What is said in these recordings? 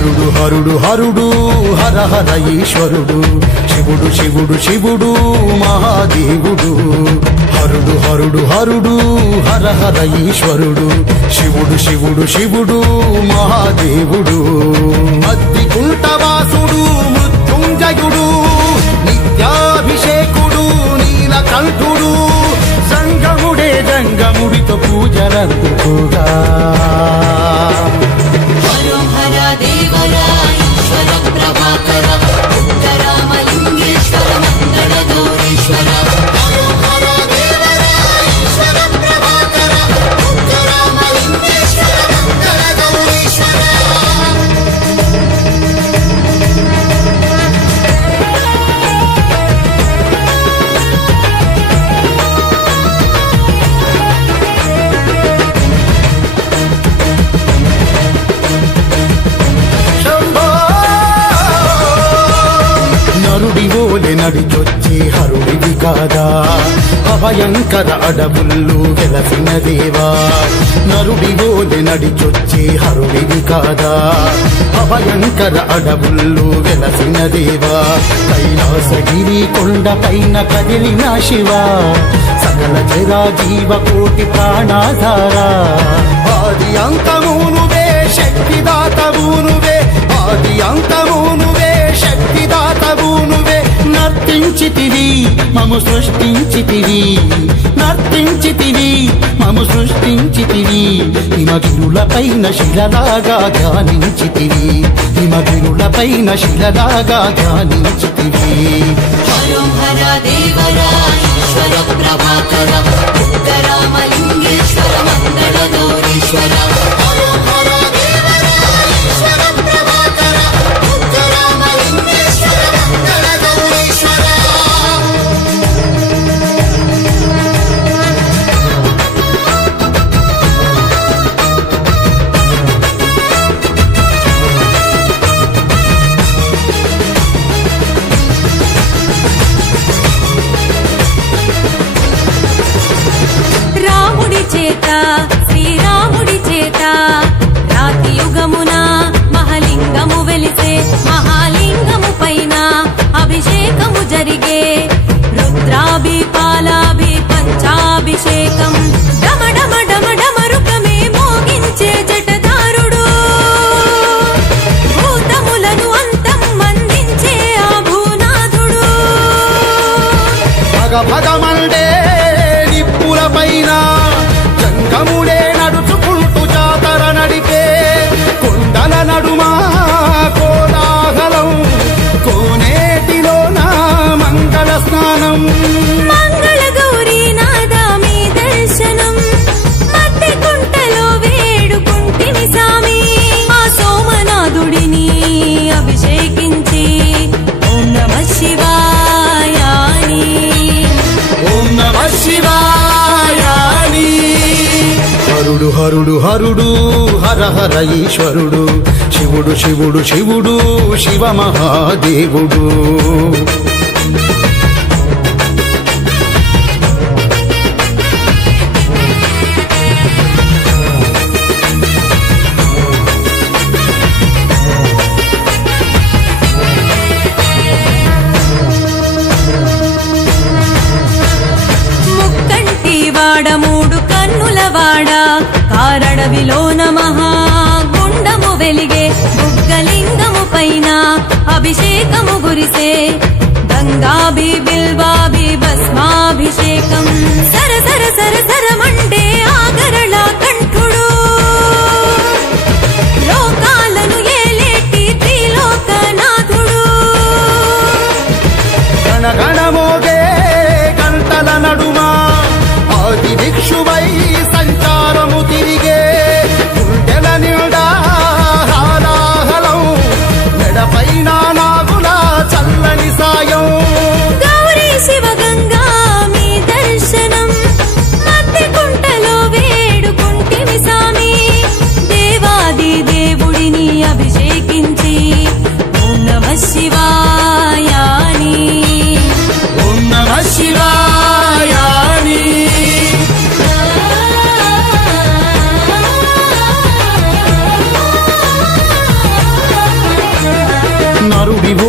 హరుడు హరుడు హరుడు హర హర ఈశ్వరుడు శివుడు శివుడు శివుడు మహాదేవుడు హరుడు హరుడు హరుడు హర హర ఈశ్వరుడు శివుడు శివుడు శివుడు మహాదేవుడు మద్దికుంటవాసుడు మృత్యుంజయుడు నిత్యాభిషేకుడు నీలకంఠుడు సంగముడే జంగముడితో పూజలందుకుగా నడిచొచ్చి హరుడివి కాదా అభయంకర అడవుల్లో వెలసిన దేవా నరుడివోలె నడిచొచ్చి హరుడివి కాదా అభయంకర అడవుల్లో వెలసిన దేవా కైలాసగిరి కొండ పైన కదిలిన శివ సకల జరా జీవకోటి ప్రాణాధారా ఆది అంతమునువే శక్తిదాతవునువే ఆది అంతమునువే శక్తిదాతవునువే నర్తించితివి మము సృష్టించితివి నర్తించితివి మము సృష్టించితివి హిమగిరులపైన శిలలాగా ధ్యానించితివి హిమగిరులపైన శిలలాగా ధ్యానించితివి హర దేవర ఈశ్వర ప్రభాకర ఉత్తరామలింగేశ్వర మంగళ గౌరీశ్వర శ్రీరాముడి చేత రాతి యుగమున మహాలింగము వెలిసే మహాలింగము పైన అభిషేకము జరిగే రుద్రాభి పాలాభి పంచాభిషేకం డమ డమ డమ డమరుకమే మోగించే జటధారుడు భూతములను అంతం మందించే ఆ భూనాథుడు భగ భగమండే నిప్పుల పైన జంగముడే నడుచుకుంటూ జాతర నడిపే కొండల నడుమా కోలాహలం కోనేటిలోన మంగళ స్నానం మంగళ గౌరీ నాదా మీ దర్శనం మధ్య కుంటలో వేడుకుంటిని సామి ఆ సోమనాథుడిని అభిషేకించి ఓం నమః శివాయ అని ఓం నమః శివాయ అని హరుడు హరుడు హరుడు హర హర ఈశ్వరుడు శివుడు శివుడు శివుడు శివ మహాదేవుడు ముక్కంటి వాడ మూడు కన్నుల వాడ కారడవిలోన మహాగుండము వెలిగే బుగ్గలింగము పైన అభిషేకము గురిసే గంగాభి బిల్వాభి భస్మాభిషేకం సర సర సర సరమండే ఆగరళ కంఠుడు లోకాలను ఏలేటి త్రిలోకనాథుడు గణగణమోగే గంటల నడుమా ఆది భిక్షువై సంచారము తిరిగే గుండెల నిండా హాలాహలం మెడపైన నాగుల చల్లని సాయం గౌరీ శివ గంగా మీ దర్శనం మధ్య కుంటలో వేడుకుంటివి సామి దేవాది దేవుడిని అభిషేకించి ఓం నమః శివాయ అని ఓం నమః శివాయ అని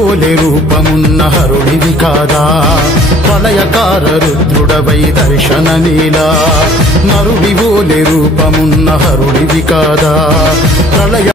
ఓలే రూపమున్న హరుడివి కాదా ప్రళయకార రుద్రుడవై దర్శనమేలా నరుడి ఓలే రూపమున్న హరుడివి కాదా ప్రళయ